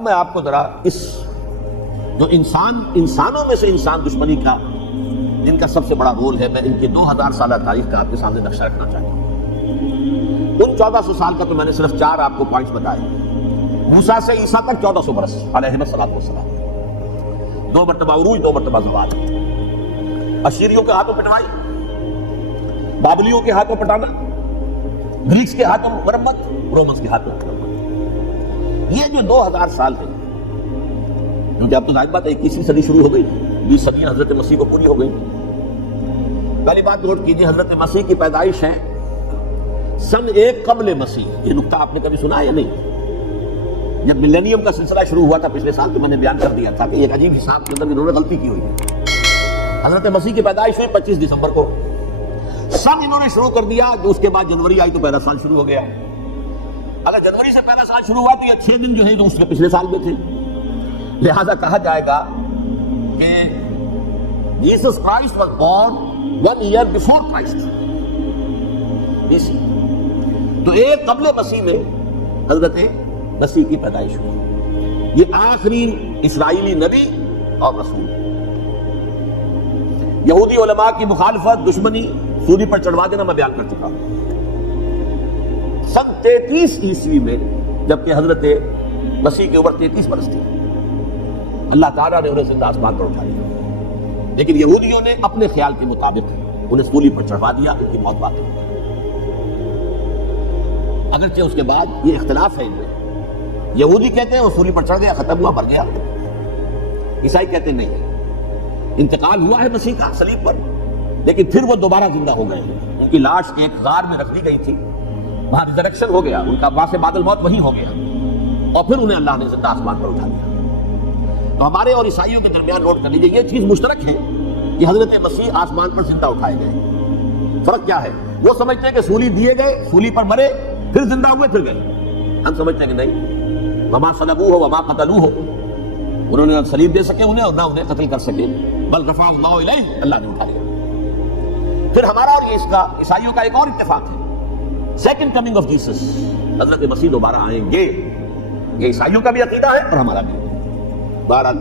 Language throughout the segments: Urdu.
اب میں آپ کو ذرا اس جو انسانوں میں سے انسان دشمنی کا جن کا سب سے بڑا رول ہے، میں ان کی 2000 سالہ تاریخ کا آپ کے سامنے نقشہ رکھنا چاہتا ہوں۔ ان 1400 سال کا تو میں نے صرف 4 آپ کو پوائنٹس بتائے۔ موسیٰ سے عیسیٰ تک 1400 برس علیہ السلام، 2 مرتبہ عروج، 2 مرتبہ زوال، اشیریوں کے ہاتھوں پٹوائی، بابلیوں کے ہاتھوں پٹانا، گریکس کے ہاتھوں مرمت، رومنس کے ہاتھوں مرمت۔ یہ جو 2000 سال ہے، کیونکہ اب تو ظاہر بات ہے 21ویں صدی شروع ہو گئی، 20 صدیاں حضرت مسیح کو پوری ہو گئی۔ پہلی بات نوٹ کیجیے، حضرت مسیح کی پیدائش ہے سن 1 قبل مسیح۔ یہ نقطہ آپ نے کبھی سنا ہے یا نہیں؟ جب ملینیم کا سلسلہ شروع ہوا تھا پچھلے سال، تو میں نے بیان کر دیا تھا کہ ایک عجیب حساب کے اندر انہوں نے غلطی کی ہوئی ہے۔ حضرت مسیح کی پیدائش ہوئی 25 دسمبر کو، سن انہوں نے شروع کر دیا کہ اس کے بعد جنوری آئی تو پہلا سال شروع ہو گیا۔ اگر جنوری سے پہلا سال شروع ہوا تو یہ 6 دن جو ہیں تو اس کے پچھلے سال میں تھے، لہذا کہا جائے گا کہ Jesus Christ was born 1 year before Christ BC۔ تو 1 قبل مسیح میں حضرت مسیح کی پیدائش ہوئی۔ یہ آخری اسرائیلی نبی اور رسول۔ یہودی علماء کی مخالفت، دشمنی، سولی پر چڑھوا دینا میں بیان کر چکا ہوں۔ سن 33 عیسوی میں جبکہ حضرت مسیح کی عمر 33 برس تھی، اللہ تعالیٰ نے انہیں زندہ آسمان پر اٹھا لیا، لیکن یہودیوں نے اپنے خیال کے مطابق انہیں سولی پر چڑھوا دیا، ان کی موت باقی ہو گئی۔ اگرچہ اس کے بعد یہ اختلاف ہے ان میں، یہودی کہتے ہیں وہ سولی پر چڑھ گیا، ختم ہوا، مر گیا، عیسائی کہتے ہیں نہیں، انتقال ہوا ہے مسیح کا صلیب پر، لیکن پھر وہ دوبارہ زندہ ہو گئے۔ ان کی لاش ایک غار میں رکھ دی گئی تھی، وہاں ریزریکشن ہو گیا، ان کا باعث بعد الموت وہی ہو گیا، اور پھر انہیں اللہ نے زندہ آسمان پر اٹھا دیا۔ تو ہمارے اور عیسائیوں کے درمیان نوٹ کر لیجیے، یہ چیز مشترک ہے کہ حضرت مسیح آسمان پر زندہ اٹھائے گئے۔ فرق کیا ہے؟ وہ سمجھتے ہیں کہ سولی دیے گئے، سولی پر مرے، پھر زندہ ہوئے، پھر گئے۔ ہم سمجھتے ہیں کہ نہیں، وما صلبوہ وما قتلوہ، انہوں نے نہ صلیب دے سکے انہیں اور نہ انہیں قتل کر سکے، بل رفع اللہ الیہ، اللہ نے اٹھا لیا۔ پھر ہمارا اور یہ اس کا عیسائیوں کا ایک اور اتفاق ہے، سیکنڈ کمنگ آف جیسس، حضرت مسیح دوبارہ آئیں گے۔ یہ عیسائیوں کا بھی عقیدہ ہے اور ہمارا بھی۔ بہرحال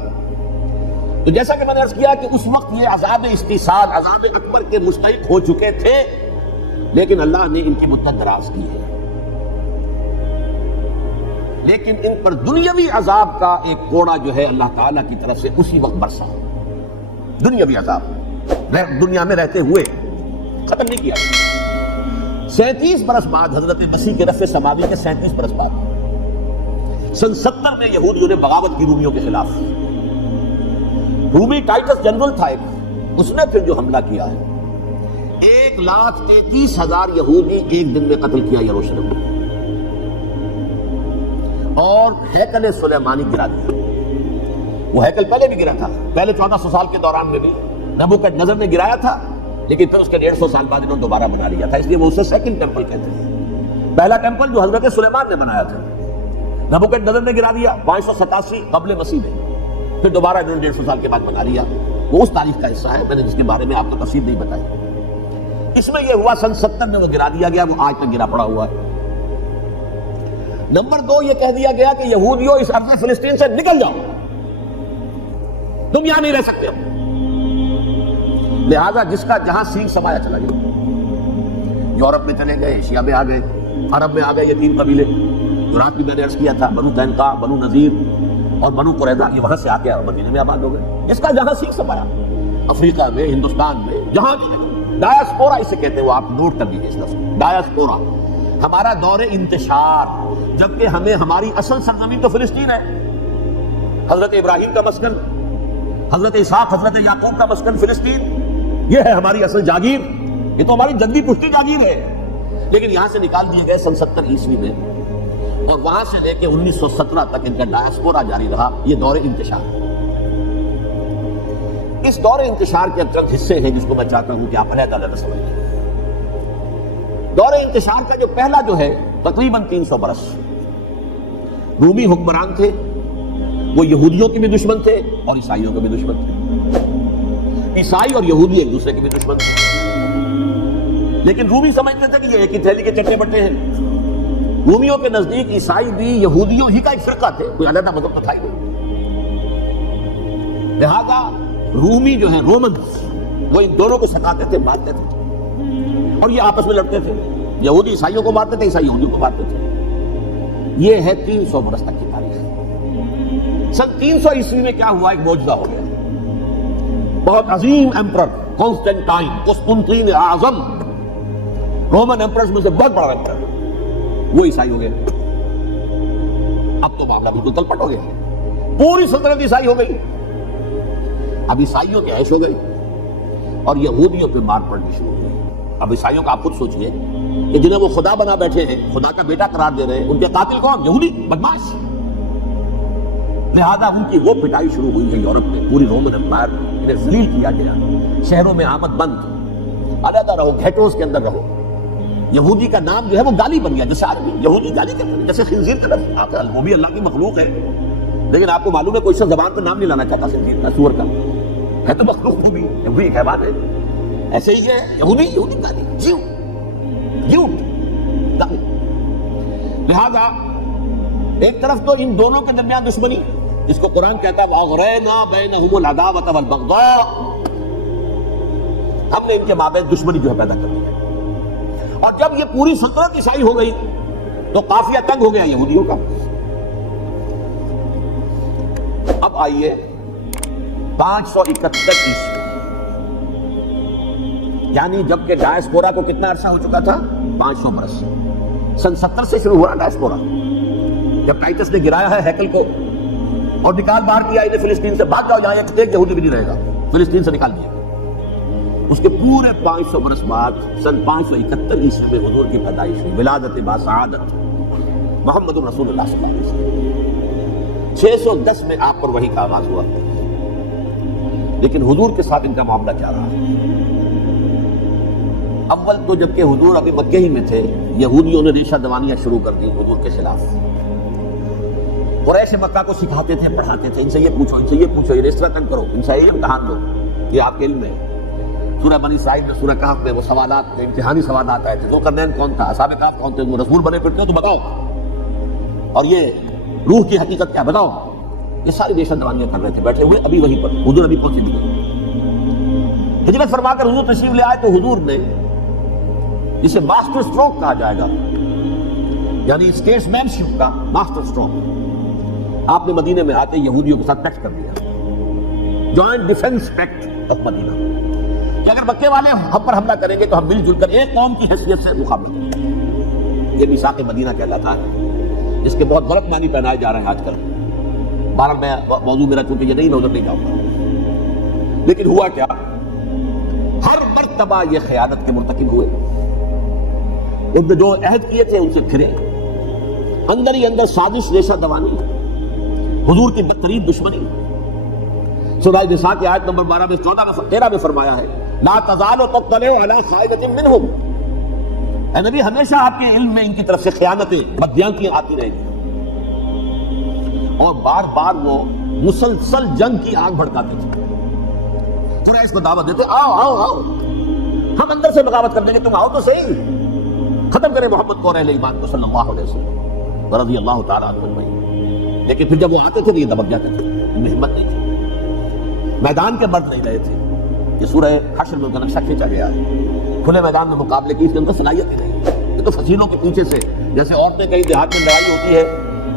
تو جیسا کہ میں نے عرض کیا کہ اس وقت یہ عذاب استیصال، عذاب اکبر کے مستحق ہو چکے تھے، لیکن اللہ نے ان کی مدت دراز کی ہے۔ لیکن ان پر دنیاوی عذاب کا ایک کوڑا جو ہے اللہ تعالیٰ کی طرف سے اسی وقت برسا، دنیاوی عذاب دنیا میں رہتے ہوئے ختم نہیں کیا۔ 37 برس بعد حضرت مسیح کے رفع سماوی کے 37 برس بعد سن 70 میں یہودیوں نے بغاوت کی رومیوں کے خلاف۔ رومی ٹائٹس جنرل تھا ایک، اس نے پھر جو حملہ کیا ہے، 1,33,000 یہودی ایک دن میں قتل کیا یروشلم میں، اور ہیکل سلیمانی گرا دیا۔ وہ ہیکل پہلے بھی گرا تھا، پہلے 1400 سال کے دوران میں بھی نبوکدنضر نے گرایا تھا، لیکن پھر اس کے 150 سال بعد انہوں نے دوبارہ بنا لیا تھا، اس لیے وہ اسے سیکنڈ ٹیمپل کہتے ہیں۔ پہلا ٹیمپل جو حضرت سلیمان نے بنایا تھا، نبوکدنضر نے گرا دیا 587 قبل مسیح میں، پھر دوبارہ انہوں نے 150 سال کے بعد بنا لیا۔ وہ اس تاریخ کا حصہ ہے، میں نے جس کے بارے میں آپ کو تفصیل نہیں بتائی۔ اس میں یہ ہوا سن 70 میں وہ گرا دیا گیا، وہ آج تک گرا پڑا ہوا ہے۔ نمبر 2 یہ کہہ دیا گیا کہ یہودیوں اس ارض فلسطین سے نکل جاؤ، تم یہاں نہیں رہ سکتے ہو۔ لہذا جس کا جہاں سینگ سمایا چلا گیا، یورپ میں چلے گئے، ایشیا میں آ گئے، عرب میں آ گئے، یہ 3 قبیلے جو رات بھی میں نے عرض کیا تھا، بنو قینقاع، بنو نذیر اور بنو قریظہ، یہ وہاں سے آ کے مدینے میں آباد ہو گئے۔ جس کا جہاں سینگ سمایا، افریقہ میں، ہندوستان میں، جہاں ڈایاسپورا اسے کہتے ہیں، وہ آپ نوٹ کر لیجیے اس لفظ ڈایاسپورا، ہمارا دور انتشار، جبکہ ہمیں ہماری اصل سرزمین تو فلسطین ہے، حضرت ابراہیم کا مسکن، حضرت اسحاق، حضرت یعقوب کا مسکن فلسطین، یہ ہے ہماری اصل جاگیر، یہ تو ہماری جدی پشتی جاگیر ہے، لیکن یہاں سے نکال دیے گئے سن 70 عیسوی میں، اور وہاں سے لے کے 1917 تک ان کا ڈایاسپورا جاری رہا۔ یہ دور انتشار، اس دور انتشار کے چند حصے ہیں جس کو میں چاہتا ہوں کہ آپ علیحدہ علیحدہ سمجھیں۔ دور انتشار کا جو پہلا جو ہے تقریباً 300 برس، رومی حکمران تھے، وہ یہودیوں کے بھی دشمن تھے اور عیسائیوں کے بھی دشمن تھے، عیسائی اور یہودی ایک دوسرے کے بھی دشمن تھے، لیکن رومی سمجھتے تھے کہ یہ ایک ہی تھیلی کے چٹے بٹے ہیں، رومیوں کے نزدیک عیسائی بھی یہودیوں ہی کا ایک فرقہ تھے، کوئی علیحدہ مذہب تو تھا ہی نہیں۔ لہذا رومی جو ہے رومنز، وہ ان دونوں کو ستاتے تھے، مارتے تھے، اور یہ آپس میں لڑتے تھے۔ یہودی عیسائیوں کو مارتے تھے، عیسائی یہودیوں کو مارتے تھے۔ یہ ہے 300 برس تک کی تاریخ۔ سن 300 عیسوی میں کیا ہوا؟ ایک معجزہ ہو گیا۔ بہت عظیم ایمپرر کانسٹینٹائن، قسطنطین اعظم، رومن ایمپررز میں سے بہت بڑا ایمپرر، وہ عیسائی ہو گئے۔ اب تو معاملہ بالکل تلپٹ ہو گیا، پوری سلطنت عیسائی ہو گئی۔ اب عیسائیوں کے عیش ہو گئی اور یہودیوں پہ مار پڑنی شروع ہو گئی۔ اب عیسائیوں کا آپ خود سوچئے کہ جنہیں وہ خدا بنا بیٹھے ہیں، خدا کا بیٹا قرار دے رہے ہیں، ان کے قاتل کون؟ یہودی بدماش۔ لہذا ان کی وہ پٹائی شروع ہوئی ہے یورپ میں، پوری رومن امپائر انہیں ذلیل کیا گیا، شہروں میں آمد بند، علیحدہ رہو، گھیٹوز کے اندر رہو۔ یہودی کا نام جو ہے وہ گالی بن گیا، جیسے عربی یہودی گالی کرتے ہیں، جیسے خنزیر کا لفظ، وہ بھی اللہ کی مخلوق ہے، لیکن آپ کو معلوم ہے کوئی شخص زبان پہ نام نہیں لانا چاہتا خنزیر کا، سور کا، ہے تو مخلوق، وہ بھی ایک حیوان ہے۔ ایسے ہی ہے یہودی گالی، گالی۔ لہذا ایک طرف تو ان دونوں کے درمیان دشمنی، جس کو قرآن کہتا ہے وَأَغْرَيْنَا بَيْنَهُمُ الْعَدَاوَةَ وَالْبَغْضَاءَ، ہم نے ان کے مابین دشمنی جو ہے پیدا کر دی ہے۔ اور جب یہ پوری سلطنت عیسائی ہو گئی تو قافیہ تنگ ہو گیا یہودیوں کا۔ اب آئیے 571 عیسوی، یعنی جبکہ ڈائسپورا کو کتنا عرصہ ہو چکا تھا؟ 500 برس۔ سن 70 سے شروع ہوا ڈائسپورا، جب ٹائٹس نے گرایا ہے ہیکل کو اور نکال باہر کیا انہیں فلسطین سے، بھاگ جاؤ، یہاں ایک یہودی بھی نہیں رہے گا، فلسطین سے نکال دیا۔ اس کے پورے 500 برس بعد سن 571 عیسوی میں حضور کی پیدائش ہوئی، ولادت باسعادت محمد رسول اللہ صلی اللہ علیہ وسلم۔ 610 میں آپ پر وحی کا آغاز ہوا، لیکن حضور کے ساتھ ان کا معاملہ کیا رہا؟ اول تو جبکہ حضور ابھی مکہ ہی میں تھے، یہودیوں نے ریشہ دوانیاں شروع کر دی حضور کے خلاف۔ قریش مکہ کو سکھاتے تھے، پڑھاتے تھے، ان سے یہ پوچھو، ان سے یہ پوچھو، یہ رجسٹر تنگ کرو، ان سے یہ امتحان لو، یہ آپ کے علم میں۔ سورہ بنی اسرائیل میں، سورہ کہف میں وہ سوالات، امتحانی سوالات آئے تھے، ذوالقرنین کون تھا، اصحاب کہف کون تھے، وہ رسول بنے پھرتے ہو تو بتاؤ، اور یہ روح کی حقیقت کیا بتاؤ۔ یہ ساری ریشہ دوانیاں کر رہے تھے بیٹھے ہوئے، ابھی وہیں پر حضور ابھی پہنچے نہیں۔ ہجرت فرما کر حضور تشریف لے آئے تو حضور نے جسے ماسٹر اسٹروک کہا جائے گا، یعنی اسٹیٹس مین شپ کا ماسٹر اسٹروک، آپ نے مدینے میں آتے یہودیوں کے ساتھ پیکٹ کر دیا، جوائنٹ ڈیفنس پیکٹ آف مدینہ، کہ اگر مکے والے ہم پر حملہ کریں گے تو ہم مل جل کر ایک قوم کی حیثیت سے مقابلہ کریں گے۔ یہ میثاق مدینہ کہلاتا ہے، جس کے بہت غلط معنی پہنائے جا رہے ہیں آج کل۔ بہرحال میں موضوع میرا چونکہ یہ نہیں، میں ادھر نہیں جاؤں گا، لیکن ہوا کیا؟ ہر مرتبہ یہ خیانت کے مرتکب ہوئے، ان نے جو عہد کیے تھے ان سے پھرے، اندر ہی اندر سازش، ریشہ دوانی، حضور کی بدترین دشمنی۔ سورہ نساء کی آیت نمبر 12 میں 13 میں فرمایا ہے لا تزال تطلع علی خائنۃ منہم، اے نبی ہمیشہ آپ کے علم میں ان کی طرف سے خیانتیں، بدیانتیاں آتی رہیں گی، اور بار بار وہ مسلسل جنگ کی آگ بھڑکاتے تھے۔ قریش کو دعوت دیتے، آؤ آؤ آؤ، ہم اندر سے بغاوت کر دیں گے، تم آؤ تو صحیح، ختم کریں محمد کو اور اہل ایمان کو صلی اللہ علیہ وسلم رضی اللہ تعالیٰ عنہ اجمعین۔ لیکن پھر جب وہ آتے تھے تو یہ دبک جاتے تھے، ان میں ہمت نہیں تھی، میدان کے مرد نہیں رہے تھے۔ یہ سورہ حشر میں ان کا نقشہ کھینچا گیا ہے، کھلے میدان میں مقابلے کی اس کے اندر صلاحیت ہی نہیں۔ یہ تو فصیلوں کے پیچھے سے، جیسے عورتیں کہیں دیہات میں لڑائی ہوتی ہے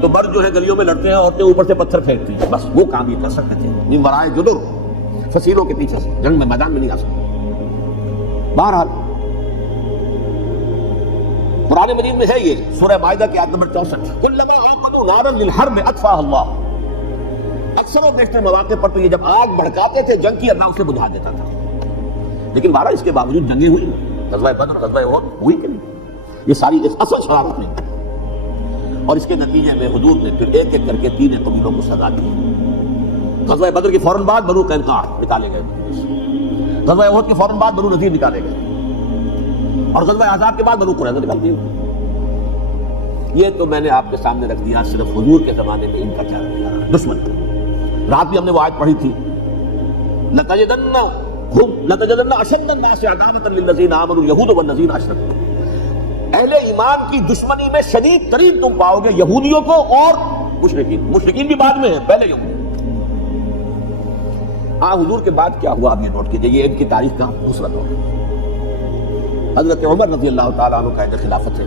تو مرد جو ہے گلیوں میں لڑتے ہیں، عورتیں اوپر سے پتھر پھینکتی ہیں، بس وہ کام یہ کر سکتے تھے، من ورائے جدر، فصیلوں کے پیچھے سے، جنگ میں میدان میں نہیں آ سکتے۔ بہرحال قرآن مجید میں ہے یہ، سورہ مائدہ کی آیت نمبر 64، کلما آمنوا نارا للحرب اطفاها اللہ، اکثر و بیشتر مواقع پر تو یہ جب آگ بھڑکاتے تھے جنگ کی، اللہ اسے بجھا دیتا تھا۔ لیکن بہرحال اس کے باوجود جنگیں ہوئی، غزوہ بدر، غزوہ احد ہوئی کہ نہیں؟ یہ ساری اصل شرارت نہیں، اور اس کے نتیجے میں حضور نے پھر ایک ایک کر کے 3 قبیلوں کو سزا دی۔ غزوہ بدر کے فوراً بعد بنو قینقاع نکالے گئے، غزوہ احد کے فوراً بعد بنو نذیر نکالے گئے، اور غزوہ احزاب کے بعد بنو قریظہ نکال دیے۔ یہ تو میں نے آپ کے سامنے رکھ دیا صرف حضور کے زمانے میں ان کا کیا رویہ رہا، دشمن۔ رات بھی ہم نے وہ آیت پڑھی تھی، لَتَجِدَنَّ أَشَدَّ النَّاسِ عَدَاوَةً لِلَّذِينَ آمَنُوا الْيَهُودُ وَالَّذِينَ أَشْرَكُوا، اہل ایمان کی دشمنی میں شدید ترین تم پاؤ گے یہودیوں کو اور مشرکین بھی بعد میں ہیں، پہلے یہودی۔ حضور کے بعد کیا ہوا اب یہ نوٹ کیجئے، یہ ان کی تاریخ کا دوسرا دور ہے۔ حضرت عمر رضی اللہ تعالیٰ عنہ قائد خلافت ہے،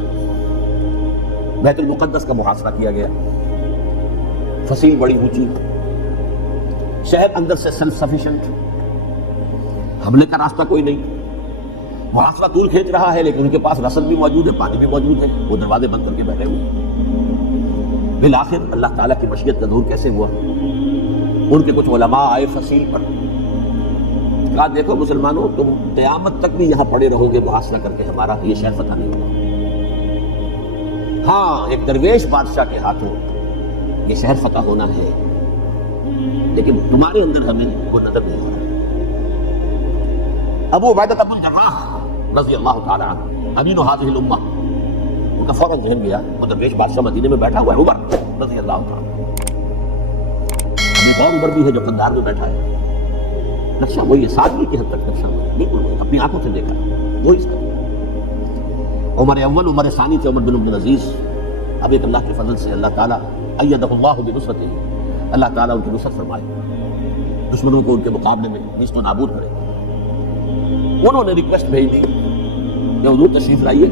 بیت المقدس کا محاصرہ کیا گیا، فصیل بڑی اونچی، شہر اندر سے سیلف سفیشنٹ، حملے کا راستہ کوئی نہیں، محاصرہ طول کھینچ رہا ہے لیکن ان کے پاس رسد بھی موجود ہے، پانی بھی موجود ہے، وہ دروازے بند کر کے بیٹھے ہوئے۔ بالآخر اللہ تعالیٰ کی مشیت کا ظہور کیسے ہوا؟ ان کے کچھ علماء آئے فصیل پر، کہا دیکھو مسلمانوں، تم قیامت تک بھی یہاں پڑے رہو گے محاصرہ کر کے، ہمارا یہ شہر فتح نہیں ہوگا۔ ہاں ایک درویش بادشاہ کے ہاتھوں یہ شہر فتح ہونا ہے، لیکن تمہارے اندر ہمیں وہ نظر نہیں ہو رہا۔ ابو عبیدہ بن الجراح رضی اللہ تعالی عنہ امین هذه الامہ، ان کا فوراً ذہن گیا وہ درویش بادشاہ مدینے میں بیٹھا ہوا ہے، عمر رضی اللہ تعالی عنہ، ایک اور عمر بھی ہے جو قندار میں بیٹھا ہے، نقشہ وہی ہے، سادگی کی حد تک نقشہ وہی، بالکل وہی، اپنی آنکھوں سے دیکھا وہی اس کا۔ عمر اول عمر ثانی تھے عمر بن عبد العزیز۔ اب ایک اللہ کے فضل سے اللہ تعالیٰ ایدہ اللہ بنصرتہ، اللہ تعالیٰ ان کی نصرت فرمائے، دشمنوں کو ان کے مقابلے میں نیست و نابود کرے۔ انہوں نے ریکویسٹ بھیج دی کہ حضور تشریف لائیے،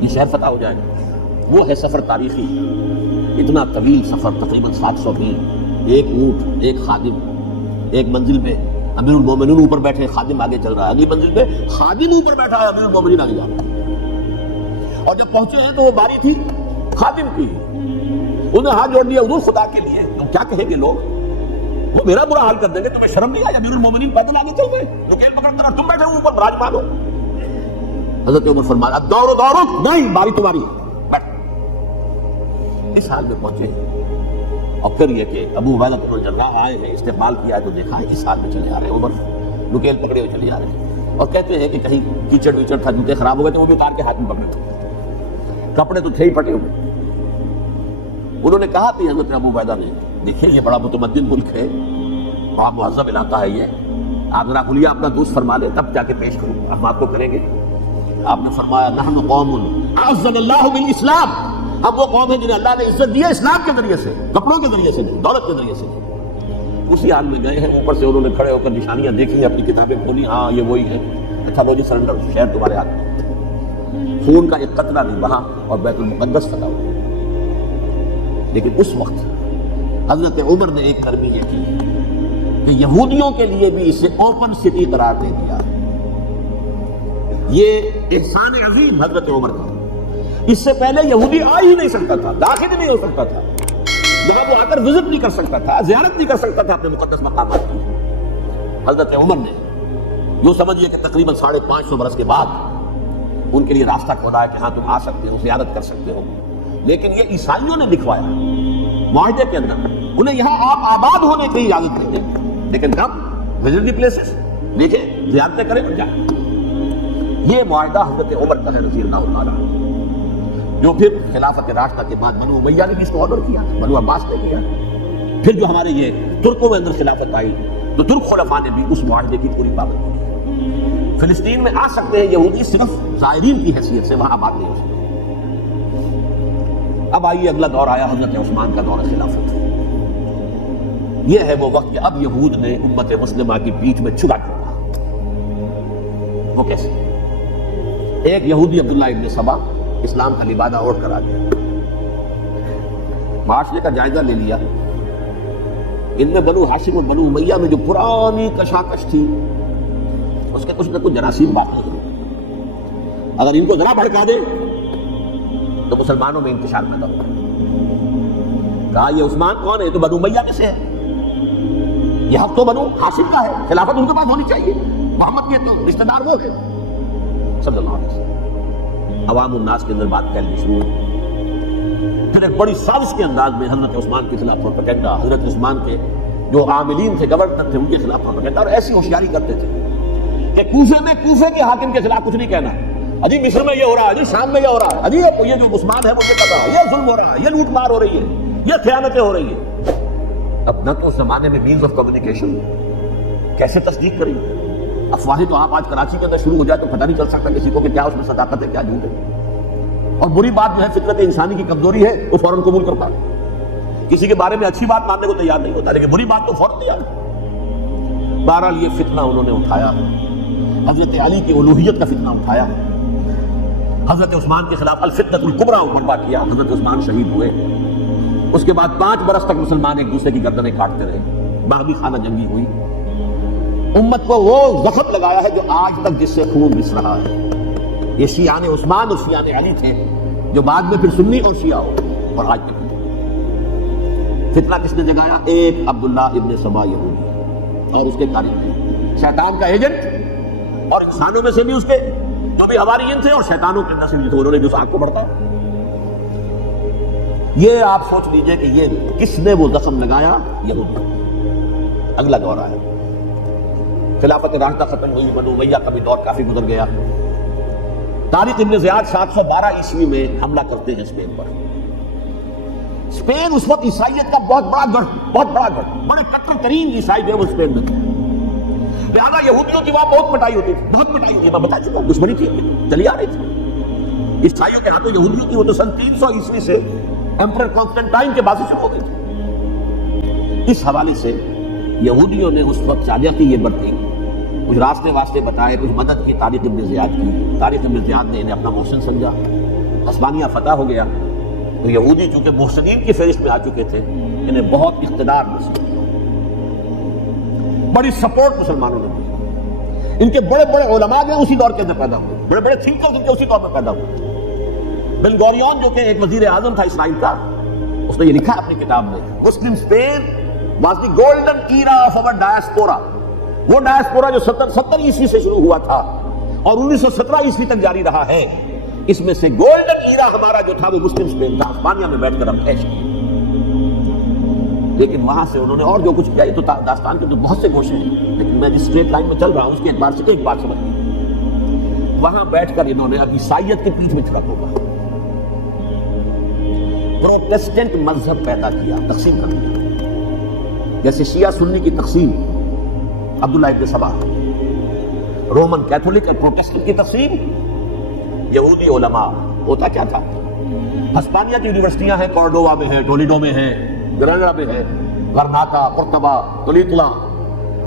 یہ شہر فتح ہو جائے۔ وہ ہے سفر تاریخی، اتنا طویل سفر، تقریباً 700 میل، ایک اونٹ، ایک خادم، ایک منزل میں امیر المومنین اوپر بیٹھے، خادم آگے چل رہا ہے، اگلی منزل میں خادم اوپر بیٹھا ہے، امیر المومنین آگے جا رہا ہے۔ اور جب پہنچے ہیں تو وہ باری تھی خادم کی، انہیں ہاتھ جوڑ دیا، حضور خدا کے لیے تم کیا کہیں گے لوگ، وہ میرا برا حال کر دیں گے، تمہیں شرم نہیں آئی؟ امیر المومنین پیدل آگے چل گئے، نکیل پکڑ کر تم بیٹھے اوپر براجمان ہو۔ حضرت عمر فرمایا دورو نہیں، باری تمہاری بیٹھ۔ اس حال میں پہنچے، اور پھر یہ کہ ابو عبیدہ بن الجراح آئے ہیں، استقبال کیا ہے تو دیکھا ہے اس حال میں چلے آ رہے ہیں، عمر نکیل پکڑے ہوئے چلے آ رہے ہیں، اور کہتے ہیں کہ کہیں کیچڑ ویچڑ تھا، جوتے خراب ہو گئے تو وہ بھی اتار کے ہاتھ میں پکڑے ہوئے، کپڑے تو تھے ہی پھٹے ہوئے۔ انہوں نے کہا کہ حضرت ابو عبیدہ نے، دیکھیں یہ بڑا متمدن ملک ہے، بڑا مہذب علاقہ ہے یہ، آپ ذرا خلیہ اپنا دوست فرما لیں تب جا کے پیش کروں، ہم آپ کو کریں گے۔ آپ نے فرمایا نحن قوم اعزنا اللہ بالاسلام، اب وہ قوم ہے جنہیں اللہ نے عزت دی ہے اسلام کے ذریعے سے، کپڑوں کے ذریعے سے نہیں، دولت کے ذریعے سے نہیں۔ اسی حال میں گئے ہیں، اوپر سے انہوں نے کھڑے ہو کر نشانیاں دیکھی، اپنی کتابیں کھولی، ہاں یہ وہی ہے، اچھا وہ جی سرنڈر، شہر تمہارے ہاتھ میں، خون کا ایک قطرہ نہیں بہا اور بیت المقدس فتح ہوا۔ لیکن اس وقت حضرت عمر نے ایک نرمی یہ کی کہ یہودیوں کے لیے بھی اسے اوپن سٹی قرار دے دیا۔ یہ احسان عظیم حضرت عمر کا، اس سے پہلے یہودی آ ہی نہیں سکتا تھا، داخل نہیں ہو سکتا تھا، جہاں وہ آ کر وزٹ نہیں کر سکتا تھا، زیارت نہیں کر سکتا تھا اپنے مقدس مقامات کی۔ حضرت عمر نے یوں سمجھیے کہ تقریباً 550 برس کے بعد ان کے لیے راستہ کھولا ہے کہ ہاں تم آ سکتے ہو، زیارت کر سکتے ہو۔ لیکن یہ عیسائیوں نے دکھوایا معاہدے کے اندر، انہیں یہاں آپ آباد ہونے کی اجازت نہیں ہے، لیکن کب وزٹ دی پلیسز، دیکھیں زیارتیں کریں اور جائیں۔ یہ معاہدہ حضرت عمر کا ہے رضی اللہ عنہ، جو پھر خلافت راشدہ کے بعد بنو امیہ نے بھی اس کو آرڈر کیا، بنو عباس نے کیا، پھر جو ہمارے یہ ترکوں میں اندر خلافت آئی تو ترک خلفاء نے بھی اس معاہدے کی پوری پابندی کی۔ فلسطین میں آ سکتے ہیں یہودی صرف زائرین کی حیثیت سے، وہاں آباد نہیں ہو سکتے۔ اب آئیے اگلا دور آیا حضرت عثمان کا دور خلافت۔ یہ ہے وہ وقت کہ اب یہود نے امت مسلمہ کی پیٹھ میں چھرا چھوڑا۔ وہ کیسے؟ ایک یہودی عبداللہ ابن سبا اسلام کا لبادہ اوڑھ کر آ گیا، معاشرے کا جائزہ لے لیا، ان میں بنو ہاشم اور بنو امیہ میں جو پرانی کشاکش تھی اس کے کچھ نہ کچھ جراثیم باقی ہیں، اگر ان کو ذرا بھڑکا دے تو مسلمانوں میں انتشار پیدا ہوگا۔ کہا یہ عثمان کون ہے؟ یہ تو بنو امیہ میں سے ہے، یہ حق تو بنو ہاشم کا ہے، خلافت ان کے پاس ہونی چاہیے، محمد کے تو رشتہ دار وہ ہے صلی اللہ علیہ وسلم۔ عوام الناس کے اندر بات پھیلنی شروع ہوئی، پھر ایک بڑی سازش کے انداز میں حضرت عثمان کے خلاف پروپیگنڈا، حضرت عثمان کے جو عاملین تھے، گورنر تھے، ان کے خلاف پروپیگنڈا، اور ایسی ہوشیاری کرتے تھے کہ کوفے کے حاکم کے خلاف کچھ نہیں کہنا، اجی مصر میں یہ ہو رہا ہے، اجی شام میں یہ ہو رہا ہے، اجی یہ جو عثمان ہے مجھے پتا ہے، یہ ظلم ہو رہا ہے، یہ لوٹ مار ہو رہی ہے، یہ خیانتیں ہو رہی ہیں۔ اب نہ تو اس زمانے میں مینز آف کمیونیکیشن، کیسے تصدیق کریں؟ افواہیں تو آپ آج کراچی کے اندر شروع ہو جائے تو پتہ نہیں چل سکتا کسی کو کہ کیا اس میں صداقت ہے کیا جھوٹ ہے۔ اور بری بات جو ہے فطرت انسانی کی کمزوری ہے وہ فوراً قبول کرتا ہے. کسی کے بارے میں اچھی بات ماننے کو تیار نہیں ہوتا لیکن بری بات تو فوراً تیار ہے. بہرحال یہ فتنہ انہوں نے اٹھایا, حضرت علی کی الوہیت کا فتنہ اٹھایا, حضرت عثمان کے خلاف الفتنۃ الکبریٰ برپا کیا, حضرت عثمان شہید ہوئے. اس کے بعد 5 برس تک مسلمان ایک دوسرے کی گردنیں کاٹتے رہے, باغی خانہ جنگی ہوئی. امت کو وہ زخم لگایا ہے جو آج تک جس سے خون رس رہا ہے. یہ شیعان عثمان اور شیعان علی تھے جو بعد میں پھر سنی اور شیعہ ہو, اور آج تک فتنہ کس نے جگایا؟ ایک عبداللہ ابن سبا یہودی اور اس کے قاریب, شیطان کا ایجنٹ, اور انسانوں میں سے بھی اس کے جو بھی حواریین تھے اور شیطانوں کے اندر سے بھی تھے, انہوں نے جو آگ کو بڑھتا. یہ آپ سوچ لیجئے کہ یہ کس نے وہ زخم لگایا؟ یہودی. اگلا دور آیا, خلافت راشدہ ختم ہوئی, بنو امیہ کا بھی دور کافی گزر گیا. طارق ابن زیاد 712 عیسوی میں حملہ کرتے ہیں اسپین پر. اسپین اس وقت عیسائیت کا بہت بڑا گڑھ, بڑے کٹر ترین عیسائی جو ہے وہ اسپین میں تھے. لہذا یہودیوں کی وہاں بہت پٹائی ہوتی تھی, میں بتا چکا ہوں, دشمنی تھی, چلی آ رہی تھی. عیسائیوں کے ہاتھوں یہودیوں کی وہ تو سن 300 عیسوی سے ایمپرر کانسٹنٹائن کے بعد سے شروع ہو گئی تھی. اس حوالے سے یہودیوں نے اس وقت چالیاتی یہ برتی, کچھ راستے بتائے, کچھ مدد کی طارق ابن زیاد کی. طارق ابن زیاد نے انہیں اپنا محسن سمجھا, عثمانیہ فتح ہو گیا. تو یہودی چونکہ محسنین کی فہرست میں آ چکے تھے, انہیں بہت اقتدار نصیب, بڑی سپورٹ مسلمانوں نے دی. ان کے بڑے بڑے علماء جو اسی دور کے اندر پیدا ہوئے, بڑے بڑے تھنکرز ان کے اسی دور میں پیدا ہوئے. بن گوریون جو کہ ایک وزیر اعظم تھا اسرائیل کا, اس نے یہ لکھا اپنی کتاب میں, Muslim Spain was the golden era of our diaspora. وہ ڈائسپورا جو 70 عیسوی سے شروع ہوا تھا اور 1917 عیسوی تک جاری رہا ہے, اس میں سے گولڈن ایرا ہمارا جو تھا وہ مسلم اسپین تھا. اسپانیہ میں بیٹھ کر ہم عیش کیے. لیکن وہاں سے انہوں نے اور جو کچھ کیا, یہ تو داستان کے تو بہت سے گوشے ہیں, لیکن میں جس اسٹریٹ لائن میں چل رہا ہوں اس کے اعتبار سے ایک بات سمجھ, وہاں بیٹھ کر انہوں نے اب عیسائیت کی پیٹھ میں چھڑک ہوگا پروٹیسٹنٹ مذہب پیدا کیا, تقسیم کر دیا. جیسے شیعہ سنی کی تقسیم, عبداللہ ابن سبا, رومن کیتھولک اور پروٹیسٹنٹ کی تقسیم, یہودی علماء. ہوتا کیا تھا, ہسپانیہ کی یونیورسٹیاں ہیں, کورڈووا میں ہیں, ٹولیڈو میں ہیں, گراناڈا میں ہیں, غرناطہ, قرطبہ, تولیتلا,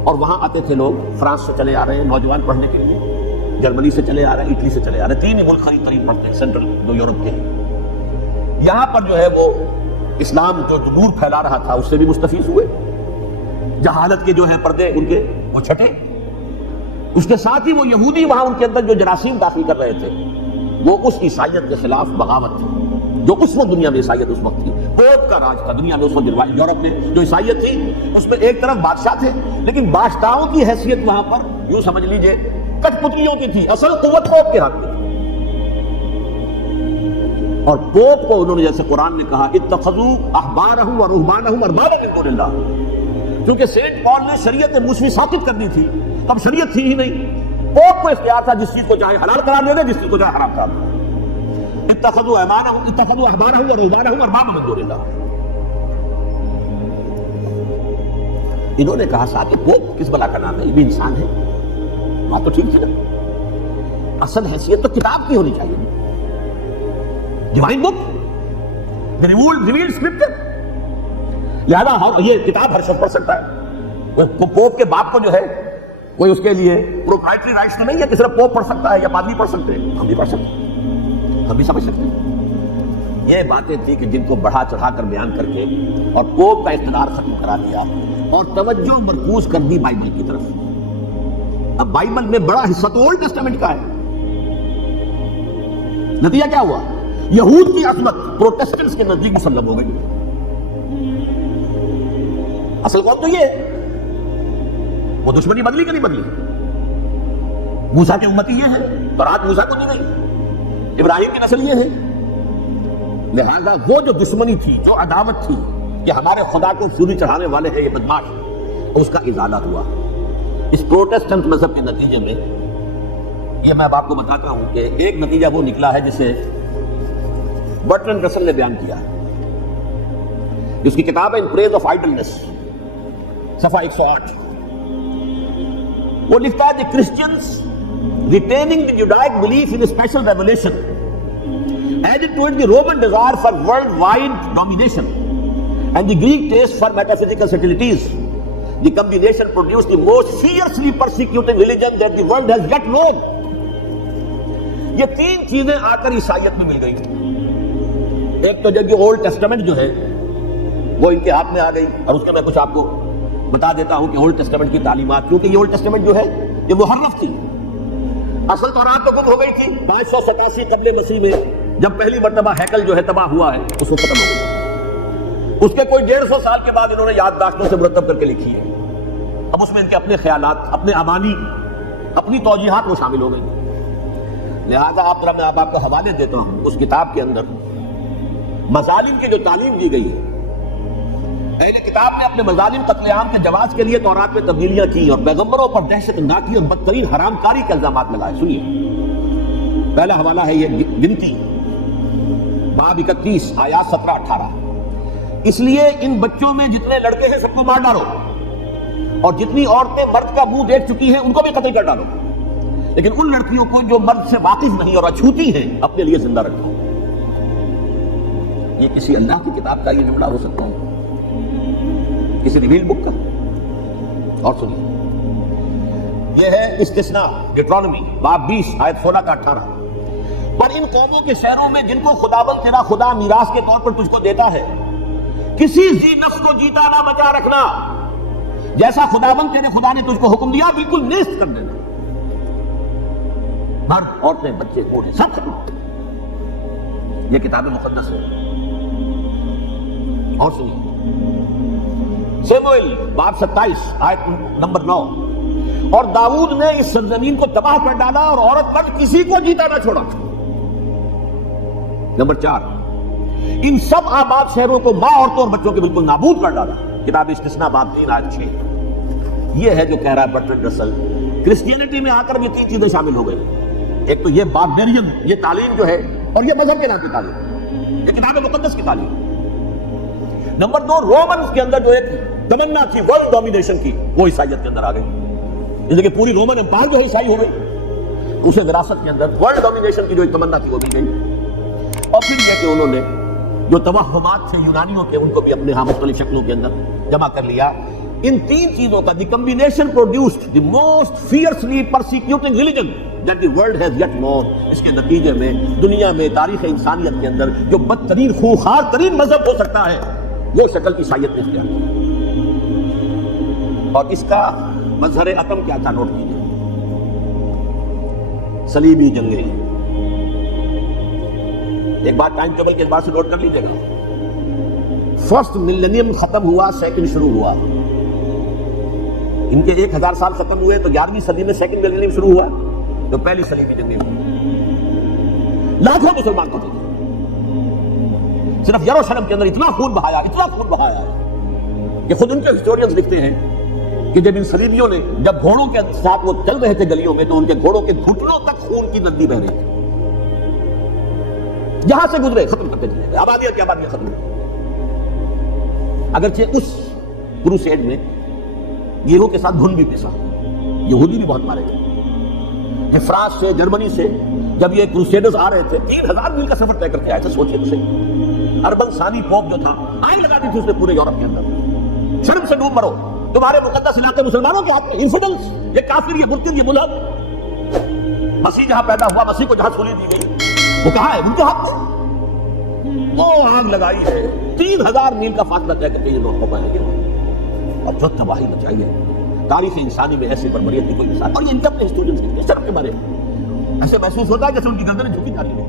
اور وہاں آتے تھے لوگ. فرانس سے چلے آ رہے ہیں نوجوان پڑھنے کے لیے, جرمنی سے چلے آ رہے ہیں, اٹلی سے چلے آ رہے ہیں, 3 ہی ملک قریب قریب پڑھتے ہیں سینٹرل جو یورپ کے ہیں. یہاں پر جو ہے وہ اسلام جو نور پھیلا رہا تھا اس سے بھی مستفیض ہوئے. جہالت کے جو ہے پردے ان کے وہ چھٹے. اس کے ساتھ ہی وہ یہودی وہاں ان کے اندر جو جراثیم داخل کر رہے تھے وہ اس عیسائیت کے خلاف بغاوت تھی جو اس وقت دنیا میں عیسائیت اس وقت تھی. پوپ کا راج تھا دنیا میں اس وقت. یورپ میں جو عیسائیت تھی اس میں ایک طرف بادشاہ تھے, لیکن بادشاہوں کی حیثیت وہاں پر یوں سمجھ لیجئے کٹ پتلیوں کی تھی, اصل قوت پوپ کے ہاتھ میں تھی. اور پوپ کو انہوں نے جیسے قرآن نے کہا اتخذوا احبارهم ورهبانهم اربابا من دون اللہ, کیونکہ سینٹ پال نے شریعت موسوی ثابت کرنی تھی, تب شریعت تھی ہی نہیں. پوپ کو اختیار تھا جس چیز کو چاہے حلال قرار دے دے, جس چیز کو چاہے حرام قرار دے. اتخذوا احبارهم ورهبانهم اربابا من دون اللہ. انہوں نے کہا صاحب پوپ کس بلا کا نام ہے, یہ بھی انسان ہے. بات تو ٹھیک تھی نا, اصل حیثیت تو کتاب کی ہونی چاہیے, ڈیوائن بک, ریویلڈ اسکرپچر. لہذا یہ کتاب ہر شخص پڑھ سکتا ہے. پوپ کے باپ کو جو ہے کوئی اس کے لیے پروپرائٹری رائٹس تو نہیں ہے کہ صرف پوپ پڑھ سکتا ہے یا پادری پڑھ سکتے ہیں. ہم بھی پڑھ سکتے ہیں, ہم بھی سمجھ سکتے ہیں. یہ باتیں تھی کہ جن کو بڑھا چڑھا کر بیان کر کے اور پوپ کا اقتدار ختم کرا دیا اور توجہ مرکوز کر دی بائبل کی طرف. اب بائبل میں بڑا حصہ تو اولڈ ٹیسٹامنٹ کا ہے. نتیجہ کیا ہوا, یہود کی عظمت پروٹیسٹنٹس کے نزدیک مسلم ہو گئی. اصل قوم تو یہ ہے, وہ دشمنی بدلی کہ نہیں بدلی. موسیٰ کے امتی یہ ہے, برات موسیٰ کو دی گئی, ابراہیم کی نسل یہ ہے. لہذا وہ جو دشمنی تھی, جو عداوت تھی کہ ہمارے خدا کو سوری چڑھانے والے ہیں یہ بدماش, اس کا ازالہ ہوا اس پروٹیسٹنٹ مذہب کے نتیجے میں. یہ میں اب آپ کو بتاتا ہوں کہ ایک نتیجہ وہ نکلا ہے جسے برٹرنڈ رسل نے بیان کیا, جس کی کتاب ہے ان پریز آف آئیڈلنس, صفحہ 108. وہ لکھتا ہے کہ Christians retaining the Judaic belief in a special revelation Added to it the Roman desire for worldwide domination and the Greek taste for metaphysical subtleties. The combination produced the most fiercely persecuting religion that the world has yet known. یہ تین چیزیں آ کر عیسائیت میں مل گئی. ایک تو جب یہ اولڈ ٹیسٹمنٹ جو ہے وہ ان کے ہاتھ میں آ گئی, اور اس کا میں کچھ آپ کو بتا دیتا ہوں کہ اولڈ ٹیسٹمنٹ کی تعلیمات, کیونکہ یہ اولڈ ٹیسٹمنٹ جو ہے یہ محرف تھی. اصل تورات تو گم ہو گئی تھی 587 قبل مسیح میں, جب پہلی مرتبہ ہیکل جو ہے تباہ ہوا ہے, اس کو ختم ہو گئی. اس کے کوئی 150 سال کے بعد انہوں نے یادداشتوں سے مرتب کر کے لکھی ہے. اب اس میں ان کے اپنے خیالات, اپنے امانی, اپنی توجیحات وہ شامل ہو گئی. لہذا میں آپ کو حوالے دیتا ہوں اس کتاب کے اندر مظالم کی جو تعلیم دی گئی ہے. اہل کتاب نے اپنے مظالم قتل عام کے جواز کے لیے تورات میں تبدیلیاں کی اور پیغمبروں پر دہشت ناکی اور بدترین حرام کاری کے الزامات لگائے. سنیے, پہلا حوالہ ہے یہ گنتی باب 31 آیات 17-18. اس لیے ان بچوں میں جتنے لڑکے ہیں سب کو مار ڈالو, اور جتنی عورتیں مرد کا منہ دیکھ چکی ہیں ان کو بھی قتل کر ڈالو, لیکن ان لڑکیوں کو جو مرد سے واقف نہیں اور اچھوتی ہیں اپنے لیے زندہ رکھو. یہ کسی اللہ کی کتاب کا یہ جملہ ہو سکتا ہے, کسی ریویل بک کا؟ اور سنیے, یہ ہے استثناء ڈیٹرانومی باب 20 آیت 16-18. پر ان قوموں کے شہروں میں جن کو خداوند تیرا خدا میراث کے طور پر تجھ کو دیتا ہے, کسی ذی نفس کو جیتا نہ بچا رکھنا. جیسا خداوند تیرے خدا نے تجھ کو حکم دیا بالکل نیست کر دینا. مرد, عورتیں, بچے, بوڑھے سب ختم. یہ کتاب مقدس ہے. اور سنیے, سیموئیل باب 27 آیت نمبر 9. اور داؤد نے اس سرزمین کو تباہ کر ڈالا اور عورت مرد کسی کو جیتا نہ چھوڑا. نمبر 4, ان سب آباد شہروں کو ماں, عورتوں اور بچوں کے بالکل نابود کر ڈالا. کتاب استثناء باب 3 آیت 6. یہ ہے جو کہہ رہا ہے برٹرینڈ رسل, کرسچینٹی میں آ کر یہ تین چیزیں شامل ہو گئی. ایک تو یہ باربیرین, یہ تعلیم جو ہے, اور یہ مذہب کے نام کی تعلیم, یہ کتاب مقدس کی تعلیم. نمبر 2, رومنز کے اندر جو ایک تمنا تھی ورلڈ ڈومینیشن کی, وہ عیسائیت کے اندر آ گئی. جیسے کہ پوری رومن امپائر جو ہے عیسائی ہو گئی, اسے وراثت کے اندر ورلڈ ڈومینیشن کی جو ایک تمنا تھی وہ بھی گئی. اور پھر یہ کہ انہوں نے جو توہمات تھے یونانیوں کے, ان کو بھی اپنے مختلف شکلوں کے اندر جمع کر لیا. ان تین چیزوں کا the combination produced the most fiercely persecuting religion that the world has yet known. اس کے نتیجے میں دنیا میں تاریخ انسانیت کے اندر جو بدترین خوخار ترین مذہب ہو سکتا ہے وہ شکل عیسائیت نے اختیار کی. اور اس کا مظہر عتم کیا تھا, نوٹ کیجیے, صلیبی جنگیں. ایک بات ٹائم ٹیبل کے اعتبار سے نوٹ کر لیجیے گا. فرسٹ ملینیم ختم ہوا, سیکنڈ شروع ہوا. ان کے 1000 سال ختم ہوئے تو 11ویں صدی میں سیکنڈ ملینیم شروع ہوا, تو پہلی صلیبی جنگیں ہوئی. لاکھوں مسلمان قتل ہوئے. صرف یروشلم کے اندر اتنا خون بہایا کہ خود ان کے ہسٹورینز لکھتے ہیں کہ جب ان صلیبیوں نے, جب گھوڑوں کے ساتھ وہ چل رہے تھے گلیوں میں, تو ان کے گھوڑوں کے گھٹنوں تک خون کی ندی بہ رہی تھی. جہاں سے گزرے ختم کرتے چلے گئے, آبادیاں کی آبادیاں ختم ہوئی. اگرچہ اس کروسیڈ میں گیہوں کے ساتھ گھن بھی پیسا, یہودی بھی بہت مارے گئے. فرانس سے, جرمنی سے جب یہ کروسیڈرز آ رہے تھے, 3000 میل کا سفر طے کر کے آئے تھے. سوچئے تو صحیح, اربن ثانی پوپ جو تھا, آئین لگا دی تھی اس نے پورے یورپ کے اندر, شرم سے ڈوب مرو, تمہارے مقدس علاقے مسلمانوں کے ہاتھ میں. انفیڈلز, یہ کافر, یہ مرتد, یہ ملحد. مسیح جہاں پیدا ہوا, مسیح کو جہاں سولی دی گئی, وہ کہاں ہے؟ ان کے ہاتھ میں. وہ آگ لگائی ہے, 3000 میل کا فاصلہ طے کر کے یہ لوگ ہو پائیں گے, اور جو تباہی مچائی ہے. تاریخ انسانی میں ایسی بربریت کی کوئی مثال. اور یہ ان کے اپنے اسٹوڈنٹس کے اس طرح کے بارے میں ایسے محسوس ہوتا ہے جیسے ان کی گردنیں جھکی جا رہی ہیں.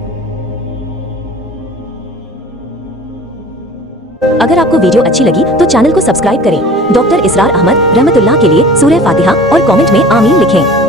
اگر آپ کو ویڈیو اچھی لگی تو چینل کو سبسکرائب کریں. ڈاکٹر اسرار احمد رحمت اللہ کے لیے سورہ فاتحہ اور کامنٹ میں آمین لکھیں.